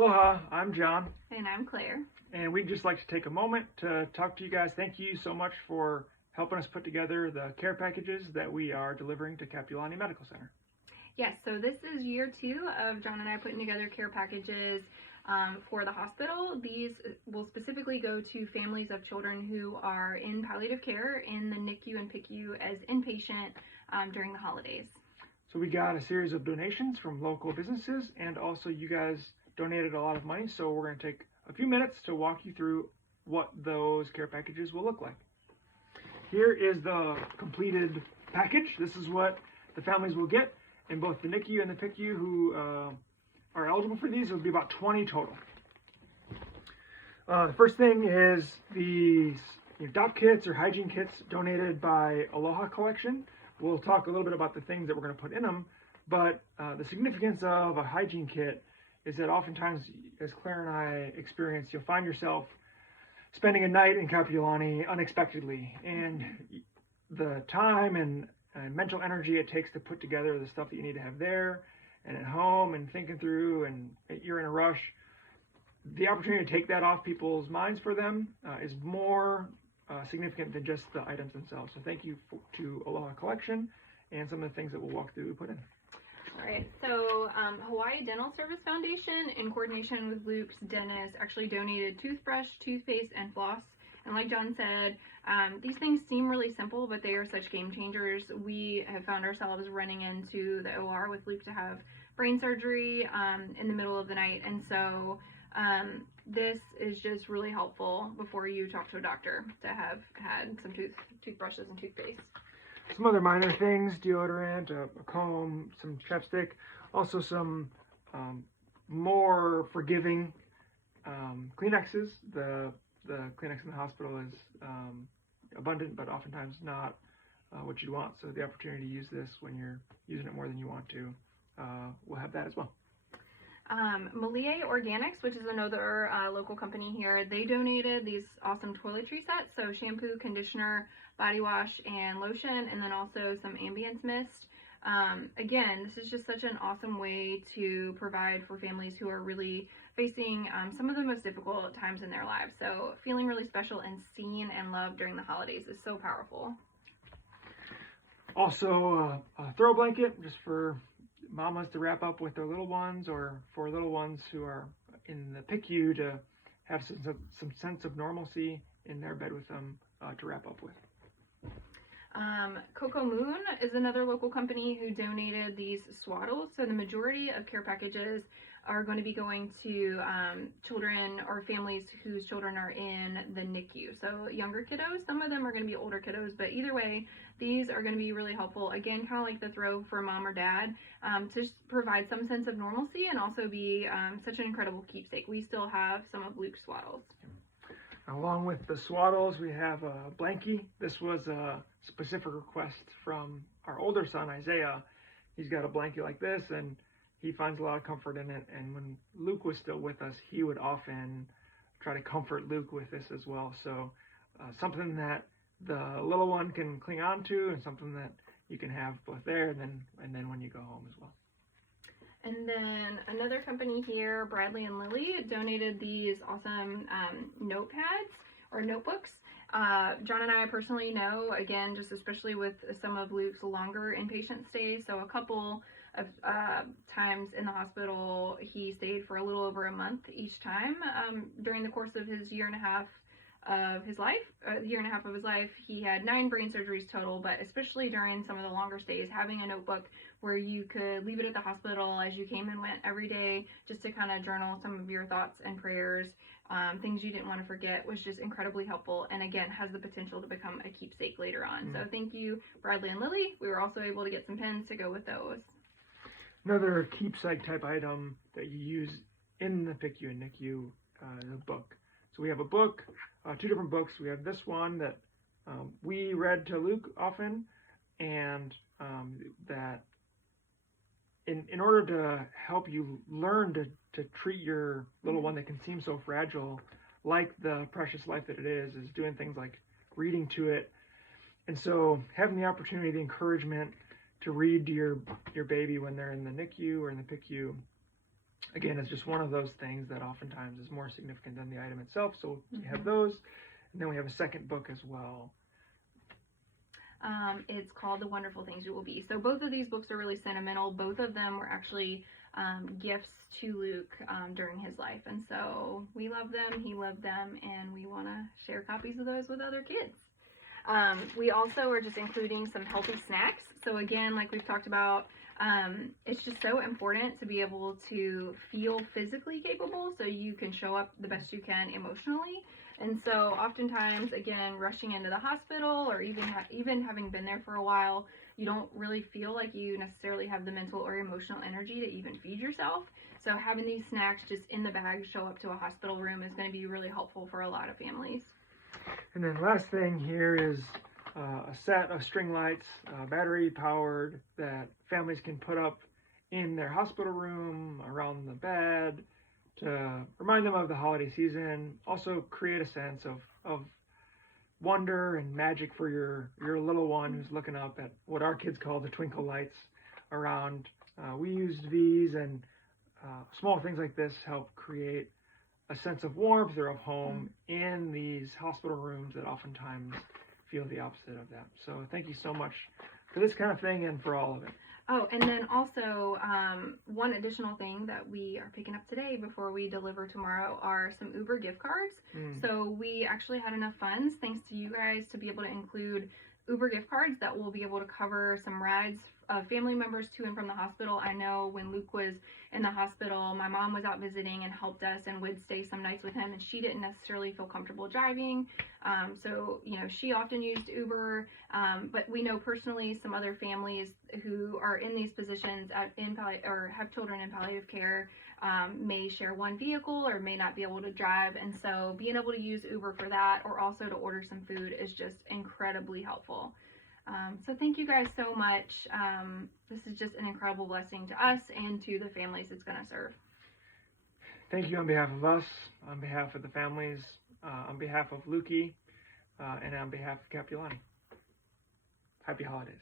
Aloha, I'm John, And I'm Claire. and we'd just like to take a moment to talk to you guys. Thank you so much for helping us put together the care packages that we are delivering to Kapiolani Medical Center. Yes, so this is year 2 of John and I putting together care packages for the hospital. These will specifically go to families of children who are in palliative care in the NICU and PICU as inpatient during the holidays. So we got a series of donations from local businesses, and also you guys donated a lot of money, so we're going to take a few minutes to walk you through what those care packages will look like. Here is the completed package. This is what the families will get in both the NICU and the PICU who are eligible for these. It will be about 20 total. The first thing is the DOP kits or hygiene kits donated by Aloha Collection. We'll talk a little bit about the things that we're going to put in them, but the significance of a hygiene kit is that oftentimes, as Claire and I experienced, you'll find yourself spending a night in Kapiolani unexpectedly, and the time and mental energy it takes to put together the stuff that you need to have there and at home and thinking through, and you're in a rush. The opportunity to take that off people's minds for them is more significant than just the items themselves. So thank you to Aloha Collection and some of the things that we'll walk through we put in. All right, so Hawaii Dental Service Foundation, in coordination with Luke's dentist, actually donated toothbrush, toothpaste, and floss. And like John said, these things seem really simple, but they are such game changers. We have found ourselves running into the OR with Luke to have brain surgery in the middle of the night, and so this is just really helpful before you talk to a doctor to have had some toothbrushes and toothpaste. Some other minor things: deodorant, a comb, some chapstick, also some more forgiving Kleenexes. The Kleenex in the hospital is abundant, but oftentimes not what you'd want. So the opportunity to use this when you're using it more than you want to, we'll have that as well. Malie Organics, which is another local company here, they donated these awesome toiletry sets, so shampoo, conditioner, body wash, and lotion, and then also some ambience mist. Again, this is just such an awesome way to provide for families who are really facing some of the most difficult times in their lives. So feeling really special and seen and loved during the holidays is so powerful. Also, a throw blanket just for mamas to wrap up with their little ones, or for little ones who are in the PICU to have some sense of normalcy in their bed with them to wrap up with. Coco Moon is another local company who donated these swaddles. So the majority of care packages are going to be going to children or families whose children are in the NICU. So younger kiddos, some of them are going to be older kiddos, but either way, these are going to be really helpful. Again, kind of like the throw for mom or dad, to just provide some sense of normalcy and also be such an incredible keepsake. We still have some of Luke's swaddles. Along with the swaddles, we have a blankie. This was a specific request from our older son, Isaiah. He's got a blankie like this, and he finds a lot of comfort in it. And when Luke was still with us, he would often try to comfort Luke with this as well. So something that the little one can cling on to, and something that you can have both there and then when you go home as well. And then another company here, Bradley and Lily, donated these awesome notepads or notebooks. John and I personally know, again, just especially with some of Luke's longer inpatient stays, so a couple of times in the hospital, he stayed for a little over a month each time during the course of his year and a half of his life. He had 9 brain surgeries total, but especially during some of the longer stays, having a notebook where you could leave it at the hospital as you came and went every day, just to kind of journal some of your thoughts and prayers, things you didn't want to forget, was just incredibly helpful, and again has the potential to become a keepsake later on. So thank you, Bradley and Lily. We were also able to get some pens to go with those. Another keepsake type item that you use in the PICU and NICU is a book. So we have a book, 2 different books. We have this one that we read to Luke often, and that in order to help you learn to treat your little one that can seem so fragile, like the precious life that it is doing things like reading to it. And so having the opportunity, the encouragement to read to your baby when they're in the NICU or in the PICU again, it's just one of those things that oftentimes is more significant than the item itself. So we have those, and then we have a second book as well. It's called The Wonderful Things You Will Be. So both of these books are really sentimental. Both of them were actually gifts to Luke during his life. And so we love them, he loved them, and we want to share copies of those with other kids. We also are just including some healthy snacks. So again, like we've talked about, it's just so important to be able to feel physically capable so you can show up the best you can emotionally. And so oftentimes, again, rushing into the hospital or even having been there for a while, you don't really feel like you necessarily have the mental or emotional energy to even feed yourself. So having these snacks just in the bag show up to a hospital room is going to be really helpful for a lot of families. And then last thing here is a set of string lights, battery powered, that families can put up in their hospital room, around the bed, to remind them of the holiday season. Also create a sense of wonder and magic for your little one who's looking up at what our kids call the twinkle lights around. We used these, and small things like this help create a sense of warmth or of home in these hospital rooms that oftentimes feel the opposite of that. So thank you so much for this kind of thing and for all of it. Oh, and then also one additional thing that we are picking up today before we deliver tomorrow are some Uber gift cards. So we actually had enough funds, thanks to you guys, to be able to include Uber gift cards that will be able to cover some rides of family members to and from the hospital. I know when Luke was in the hospital, my mom was out visiting and helped us and would stay some nights with him, and she didn't necessarily feel comfortable driving. So, she often used Uber, but we know personally some other families who are in these positions or have children in palliative care may share one vehicle or may not be able to drive. And so being able to use Uber for that, or also to order some food, is just incredibly helpful. So thank you guys so much. This is just an incredible blessing to us and to the families it's going to serve. Thank you on behalf of us, on behalf of the families, on behalf of Lukey, and on behalf of Capulani. Happy holidays.